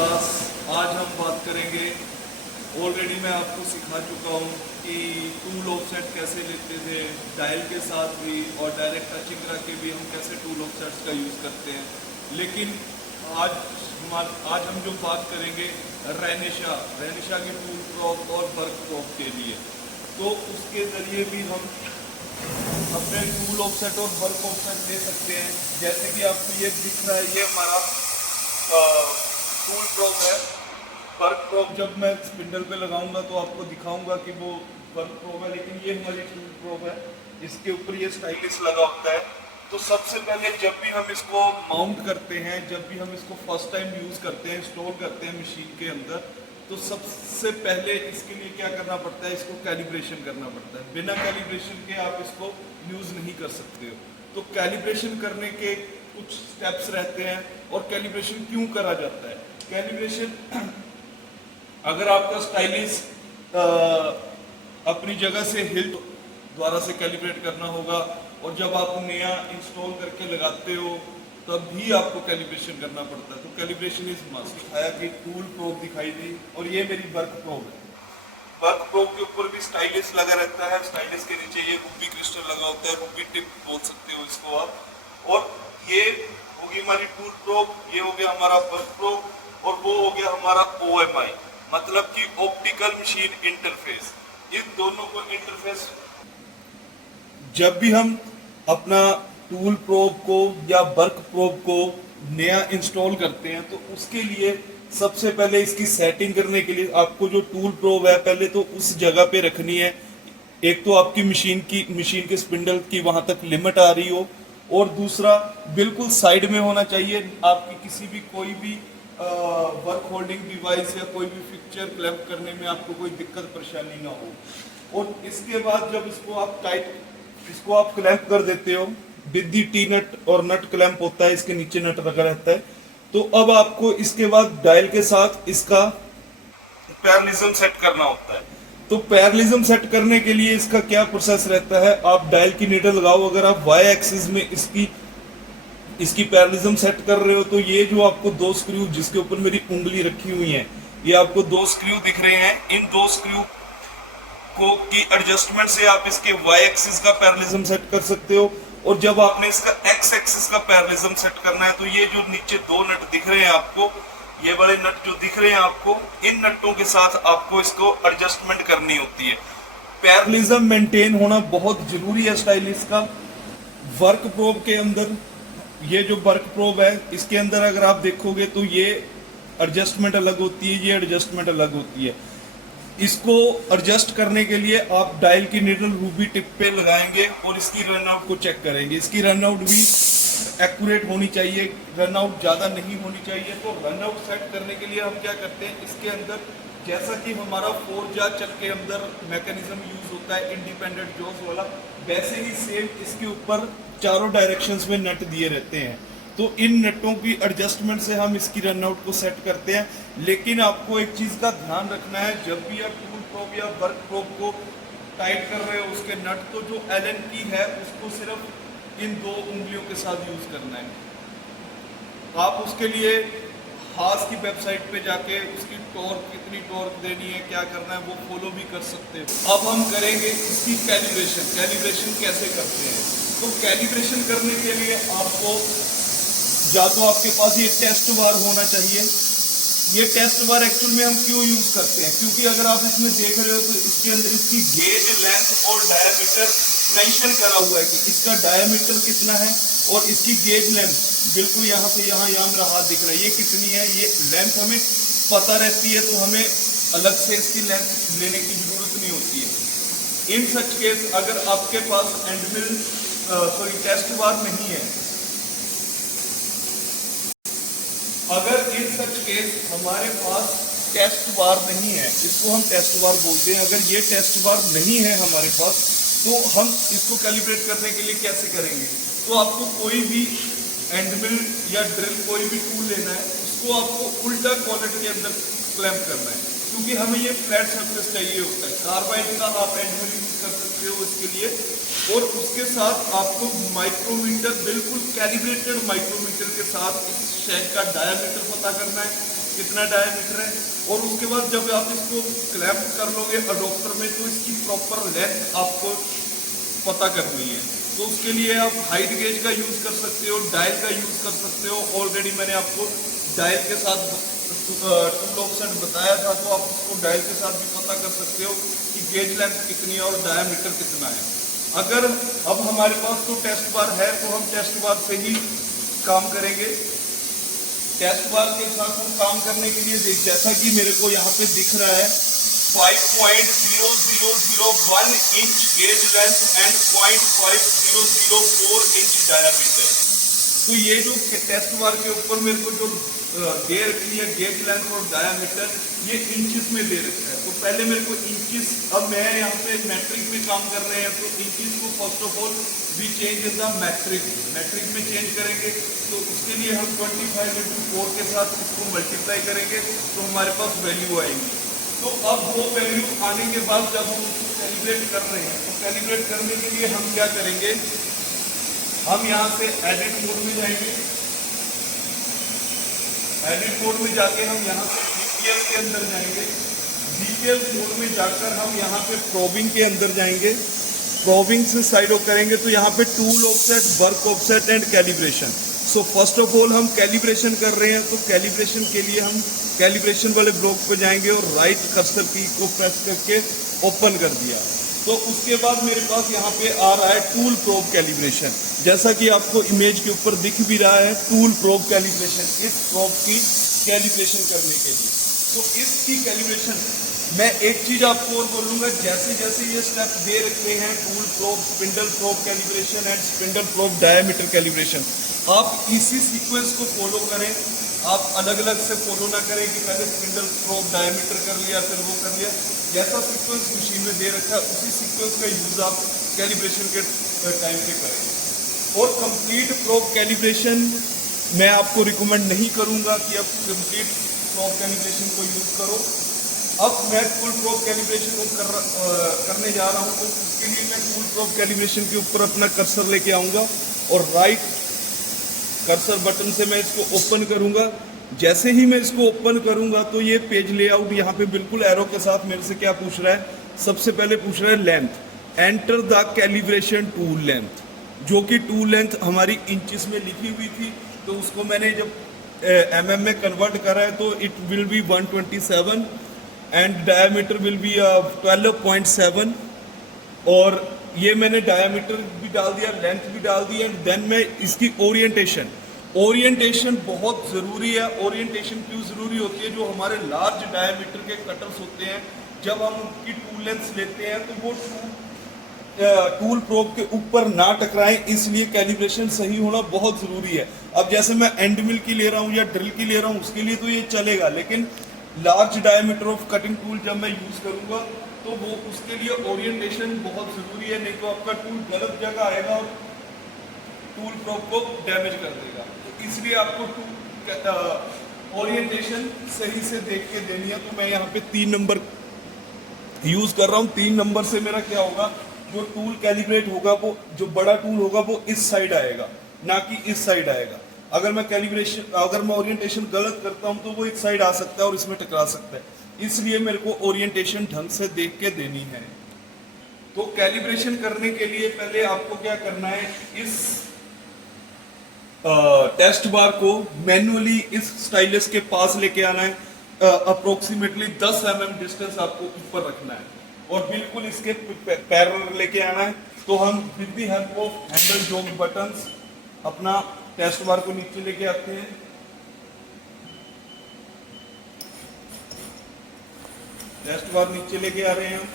Class. आज हम बात करेंगे, ऑलरेडी मैं आपको सिखा चुका हूँ कि टूल ऑफसेट कैसे लेते थे डायल के साथ भी, और डायरेक्ट टचिंग करा के भी हम कैसे टूल ऑफसेट्स का यूज़ करते हैं। लेकिन आज हम जो बात करेंगे रेनिशा की टूल प्रॉप और वर्क प्रॉप के लिए, तो उसके ज़रिए भी हम अपने टूल ऑफसेट और वर्क ऑफसेट ले सकते हैं। जैसे कि आपको ये दिख रहा है, ये हमारा टूल प्रॉप है। वर्क प्रॉप जब मैं स्पिंडल पे लगाऊंगा तो आपको दिखाऊंगा कि वो वर्क प्रॉप है, लेकिन ये हमारी टूल प्रॉप है। इसके ऊपर ये स्टाइलिश लगा होता है। तो सबसे पहले जब भी हम इसको माउंट करते हैं, जब भी हम इसको फर्स्ट टाइम यूज़ करते हैं, इंस्टॉल करते हैं मशीन के अंदर, तो सबसे पहले इसके लिए क्या करना पड़ता है, इसको कैलिब्रेशन करना पड़ता है। बिना कैलिब्रेशन के आप इसको यूज़ नहीं कर सकते हो। तो कैलिब्रेशन करने के कुछ स्टेप्स रहते हैं। और कैलिब्रेशन क्यों करा जाता है? कैलिब्रेशन अगर आपका स्टाइलिश अपनी जगह से हिल द्वारा से कैलिब्रेट करना होगा, और जब आप नया इंस्टॉल करके लगाते हो तब भी आपको कैलिब्रेशन करना पड़ता है। तो कैलिब्रेशन इज मस्ट। दिखाया कि टूल प्रोब दिखाई दी, और ये मेरी वर्क प्रोब है। वर्क प्रोब के ऊपर भी स्टाइलिश लगा रहता है। स्टाइलिश के नीचे ये रूबी क्रिस्टल लगा होता है, रूबी टिप बोल सकते हो इसको आप। और ये होगी हमारी टूल प्रोब, ये हो गया हमारा वर्क प्रोब, और वो हो गया हमारा OMI, मतलब कि ऑप्टिकल मशीन इंटरफेस। इन दोनों को इंटरफेस, जब भी हम अपना टूल प्रोब को या वर्क प्रोब को नया इंस्टॉल करते हैं, तो उसके लिए सबसे पहले इसकी सेटिंग करने के लिए आपको जो टूल प्रोब है पहले तो उस जगह पे रखनी है। एक तो आपकी मशीन के स्पिंडल की वहां तक लिमिट आ रही हो, और दूसरा बिल्कुल साइड में होना चाहिए। आपकी किसी भी कोई भी वर्क होल्डिंग डिवाइस या कोई भी फिक्चर क्लैंप करने में आपको कोई दिक्कत परेशानी ना हो। और इसके बाद जब इसको आप क्लैंप कर देते हो विद दी टी नट, और नट क्लैंप होता है, इसके नीचे नट लगा रहता है। तो अब आपको इसके बाद डायल के साथ इसका पैरेललिज्म सेट करना होता है। तो पैरेललिज्म सेट करने के लिए इसका क्या प्रोसेस रहता है, आप डायल की नीडल लगाओ। अगर आप वाई एक्सिस में इसकी पैरेललिज्म सेट कर रहे हो, तो ये जो आपको दो स्क्रू जिसके ऊपर मेरी उंगली रखी हुई है, ये आपको दो स्क्रू दिख रहे हैं। इन दो स्क्रू की एडजस्टमेंट से आप इसके वाई एक्सिस का पैरेललिज्म सेट कर सकते हो। और जब आपने इसका एक्स एक्सिस का पैरेललिज्म सेट करना है, तो ये जो नीचे दो नट दिख रहे हैं आपको, ये बड़े नट जो दिख रहे हैं आपको, इन नटों के साथ आपको इसको एडजस्टमेंट करनी होती है। पैरेललिज्म मेंटेन होना बहुत जरूरी है स्टाइलिश का। वर्क प्रोब के अंदर, ये जो वर्क प्रोब है इसके अंदर अगर आप देखोगे तो ये एडजस्टमेंट अलग होती है, ये एडजस्टमेंट अलग होती है। इसको एडजस्ट करने के लिए आप डायल की नीडल रूबी टिप पे लगाएंगे और इसकी रनआउट को चेक करेंगे। इसकी रनआउट भी एक्यूरेट होनी चाहिए, रनआउट ज़्यादा नहीं होनी चाहिए। तो रनआउट सेट करने के लिए हम क्या करते हैं, इसके अंदर जैसा कि हमारा फोर्जा चक के अंदर मैकेनिज्म यूज होता है इंडिपेंडेंट जॉस वाला, वैसे ही सेम इसके ऊपर चारों डायरेक्शंस में नट दिए रहते हैं। तो इन नटों की एडजस्टमेंट से हम इसकी रनआउट को सेट करते हैं। लेकिन आपको एक चीज़ का ध्यान रखना है, जब भी आप टूल प्रोब या वर्क प्रोब को टाइट कर रहे हो, उसके नट तो जो Allen की है उसको सिर्फ इन दो उंगलियों के साथ यूज करना है। आप उसके लिए हास की वेबसाइट पे जाके उसकी टॉर्क, कितनी टॉर्क देनी है, क्या करना है, वो फॉलो भी कर सकते हो। अब हम करेंगे इसकी कैलिब्रेशन कैसे करते हैं। तो कैलिब्रेशन करने के लिए आपको या तो आपके पास ये टेस्ट बार होना चाहिए। ये टेस्ट बार एक्चुअल में हम क्यों यूज करते हैं, क्योंकि अगर आप इसमें देख रहे हो तो इसके अंदर इसकी गेज, लेंथ और डायमीटर मेंशन करा हुआ है कि इसका डायमीटर कितना है और इसकी गेज लेंथ बिल्कुल यहाँ से यहाँ मेरा हाथ दिख रहा है, ये कितनी है। ये लेंथ हमें पता रहती है, तो हमें अलग से इसकी लेंथ लेने की जरूरत नहीं होती है। इन सच केस अगर आपके पास टेस्ट बार नहीं है, अगर इन सच केस हमारे पास टेस्ट बार नहीं है, इसको हम टेस्ट बार बोलते हैं, अगर ये टेस्ट बार नहीं है हमारे पास, तो हम इसको कैलिब्रेट करने के लिए कैसे करेंगे। तो आपको कोई भी एंड मिल या ड्रिल, कोई भी टूल लेना है, उसको आपको उल्टा कॉर्नर के अंदर क्लैंप करना है, क्योंकि हमें ये फ्लैट सरफेस चाहिए होता है। कार्बाइड का आप एंड मिल यूज कर सकते हो इसके लिए, और उसके साथ आपको माइक्रोमीटर, बिल्कुल कैलिब्रेटेड माइक्रोमीटर के साथ इस शैक का डायामीटर पता करना है। कितना डायमीटर है, और उसके बाद जब आप इसको क्लैंप कर लोगे अडोप्टर में तो इसकी प्रॉपर लेंथ आपको पता करनी है। तो उसके लिए आप हाइट गेज का यूज कर सकते हो, डायल का यूज कर सकते हो। ऑलरेडी मैंने आपको डायल के साथ टूल ऑप्शन बताया था, तो आप उसको डायल के साथ भी पता कर सकते हो कि गेज लेंथ कितनी है और डायमीटर कितना है। अगर अब हमारे पास तो टेस्ट बार है तो हम टेस्ट बार से ही काम करेंगे। टेस्ट बार के साथ हम काम करने के लिए देख, जैसा कि मेरे को यहाँ पे दिख रहा है 5.0001 inch gauge length and 0.5004 inch diameter. तो ये जो टेस्ट बार के ऊपर मेरे को जो दे रखी है गेज लेंथ और डायमीटर, ये इंचेस में दे रखा है। तो पहले मेरे को इंचेस, अब मैं यहाँ पे मैट्रिक में काम कर रहे हैं तो इंचेस को first of all we change in the metric में चेंज करेंगे। तो उसके लिए हम 25/4 के साथ इसको मल्टीप्लाई करेंगे तो हमारे पास वैल्यू आएगी। तो अब वो वैल्यू आने के बाद जब हम उसको कैलिब्रेट कर रहे हैं तो कैलिब्रेट करने के लिए हम क्या करेंगे, हम यहाँ से एडिट मोड में जाएंगे। एडिट मोड में जाके हम यहाँ से डीपीएल के अंदर जाएंगे। डीपीएल मोड में जाकर हम यहाँ पे प्रोबिंग के अंदर जाएंगे। प्रोबिंग से साइड ऑफ करेंगे तो यहाँ पे tool offset, work offset and calibration. So first of all हम कैलिब्रेशन कर रहे हैं, तो कैलिब्रेशन के लिए हम कैलिब्रेशन वाले ब्लॉक पे जाएंगे और राइट कर्सर की को प्रेस करके ओपन कर दिया। तो उसके बाद मेरे पास यहाँ पे आ रहा है टूल प्रोब कैलिब्रेशन, जैसा कि आपको इमेज के ऊपर दिख भी रहा है टूल प्रोब कैलिब्रेशन, इस प्रोब की कैलिब्रेशन करने के लिए। तो इसकी कैलिब्रेशन मैं एक चीज आपको और बोलूँगा, जैसे जैसे ये स्टेप दे रखे हैं tool probe, spindle probe calibration and spindle probe diameter calibration, आप इसी सीक्वेंस को फॉलो करें। आप अलग अलग से फॉलो ना करें कि पहले स्पिंडल प्रोब डायमीटर कर लिया फिर वो कर लिया। जैसा सीक्वेंस मशीन में दे रखा है उसी सीक्वेंस का यूज आप कैलिब्रेशन के टाइम पे करें। और कंप्लीट प्रोब कैलिब्रेशन मैं आपको रिकमेंड नहीं करूंगा कि आप कंप्लीट प्रोब कैलिब्रेशन को यूज करो। अब मैं फुल प्रोब कैलिब्रेशन को करने जा रहा हूं, तो उसके लिए मैं फुल प्रोब कैलिब्रेशन के ऊपर अपना कर्सर लेके आऊंगा और राइट कर्सर बटन से मैं इसको ओपन करूंगा। जैसे ही मैं इसको ओपन करूंगा तो ये पेज लेआउट यहाँ पे बिल्कुल एरो के साथ मेरे से क्या पूछ रहा है, सबसे पहले पूछ रहा है length, enter the calibration tool length, जो कि टूल लेंथ हमारी इंचेस में लिखी हुई थी। तो उसको मैंने जब mm में कन्वर्ट करा है तो it will be 127 and diameter will be 12.7। और ये मैंने डायमीटर भी डाल दिया, लेंथ भी डाल दी, एंड देन मैं इसकी ओरिएंटेशन बहुत ज़रूरी है। ओरिएंटेशन क्यों ज़रूरी होती है, जो हमारे लार्ज डायमीटर के कटर्स होते हैं जब हम उनकी टूल लेंथ लेते हैं तो वो टूल प्रोब के ऊपर ना टकराएं, इसलिए कैलिब्रेशन सही होना बहुत ज़रूरी है। अब जैसे मैं एंड मिल की ले रहा हूँ या ड्रिल की ले रहा हूँ उसके लिए तो ये चलेगा, लेकिन large diameter of cutting tool जब मैं यूज़ करूँगा तो वो उसके लिए ओरिएंटेशन बहुत ज़रूरी है, नहीं तो आपका टूल गलत जगह आएगा और टूल प्रोब को डैमेज कर देगा। तो इसलिए आपको ओरिएंटेशन सही से देख के देनी है। तो मैं यहाँ पे 3 नंबर यूज़ कर रहा हूँ। 3 नंबर से मेरा क्या होगा, जो टूल कैलिब्रेट होगा वो जो बड़ा टूल होगा वो इस साइड आएगा, ना कि इस साइड आएगा। अगर मैं ओरिएंटेशन गलत करता हूँ तो वो एक साइड आ सकता है और इसमें टकरा सकता है, इसलिए मेरे को ओरिएंटेशन ढंग से देख के देनी है। तो कैलिब्रेशन करने के लिए पहले आपको क्या करना है, इस टेस्ट बार को मैन्युअली इस स्टाइलस के पास लेके आना है। अप्रोक्सीमेटली 10 mm डिस्टेंस आपको ऊपर रखना है और बिल्कुल इसके पैरेलल लेके आना है। तो हम with the help of handle jog buttons अपना टेस्ट बार को नीचे लेके आते हैं। टेस्ट बार नीचे लेके आ रहे हैं हम।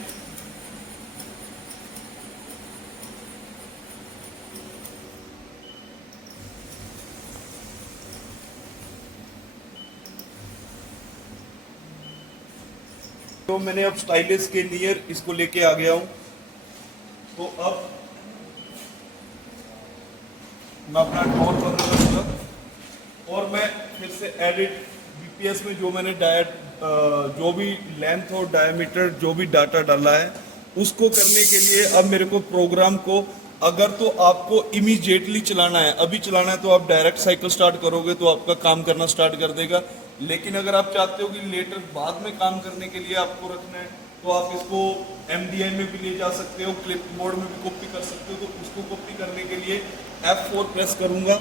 तो मैंने अब स्टाइलिस के नियर इसको लेके आ गया हूं। तो अब मैं अपना ड्रॉर बंद करूंगा और मैं फिर से एडिट बीपीएस में जो मैंने जो भी लेंथ और डायमीटर जो भी डाटा डाला है उसको करने के लिए अब मेरे को प्रोग्राम को, अगर तो आपको इमीडिएटली चलाना है, अभी चलाना है, तो आप डायरेक्ट साइकिल स्टार्ट करोगे तो आपका काम करना स्टार्ट कर देगा। लेकिन अगर आप चाहते हो कि लेटर बाद में काम करने के लिए आपको रखना है तो आप इसको MDI में भी ले जा सकते हो, क्लिपबोर्ड में भी कॉपी कर सकते हो। तो उसको कॉपी करने के लिए F4 प्रेस करूंगा।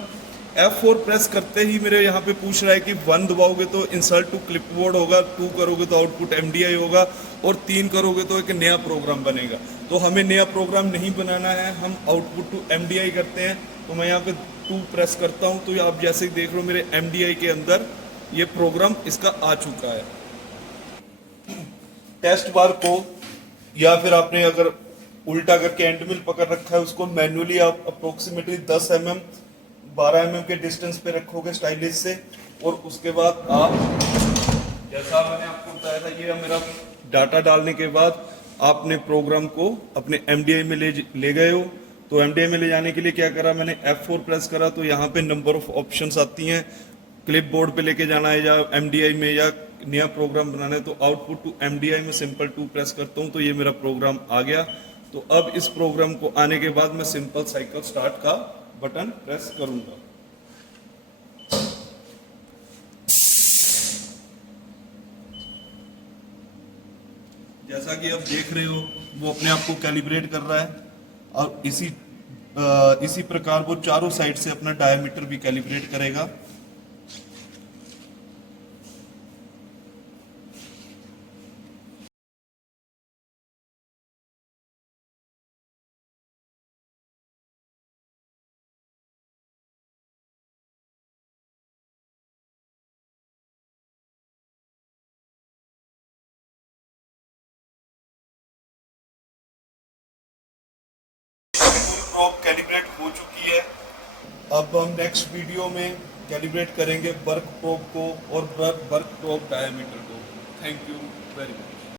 F4 प्रेस करते ही मेरे यहाँ पे पूछ रहा है कि 1 दबाओगे तो इंसर्ट टू क्लिपबोर्ड होगा, 2 करोगे तो आउटपुट MDI होगा और 3 करोगे तो एक नया प्रोग्राम बनेगा। तो हमें नया प्रोग्राम नहीं बनाना है, हम आउटपुट टू MDI करते हैं। तो मैं यहाँ पे 2 प्रेस करता हूँ तो आप जैसे ही देख रहे हो मेरे MDI के अंदर ये प्रोग्राम इसका आ चुका है। टेस्ट बार को या फिर आपने अगर उल्टा करके एंड मिल पकड़ रखा है उसको मैन्युअली आप अप्रोक्सीमेटली 10 mm 12 mm के डिस्टेंस पे रखोगे स्टाइलिश से। और उसके बाद आप जैसा मैंने आपको बताया था ये मेरा डाटा डालने के बाद आपने प्रोग्राम को अपने MDI में ले गए हो। तो MDI में ले जाने के लिए क्या करा, मैंने F4 प्रेस करा तो यहाँ पे नंबर ऑफ ऑप्शंस आती हैं, क्लिप बोर्ड पे लेके जाना है या MDI में या नया प्रोग्राम बनाना है। तो आउटपुट टू MDI में सिंपल 2 प्रेस करता हूँ तो ये मेरा प्रोग्राम आ गया। तो अब इस प्रोग्राम को आने के बाद मैं सिंपल साइकिल स्टार्ट का बटन प्रेस करूंगा। जैसा कि आप देख रहे हो वो अपने आप को कैलिब्रेट कर रहा है और इसी प्रकार वो चारों साइड से अपना डायमीटर भी कैलिब्रेट करेगा। प्रोब कैलिब्रेट हो चुकी है। अब हम नेक्स्ट वीडियो में कैलिब्रेट करेंगे वर्क प्रोब को और वर्क प्रोब डायमीटर को। Thank you very much.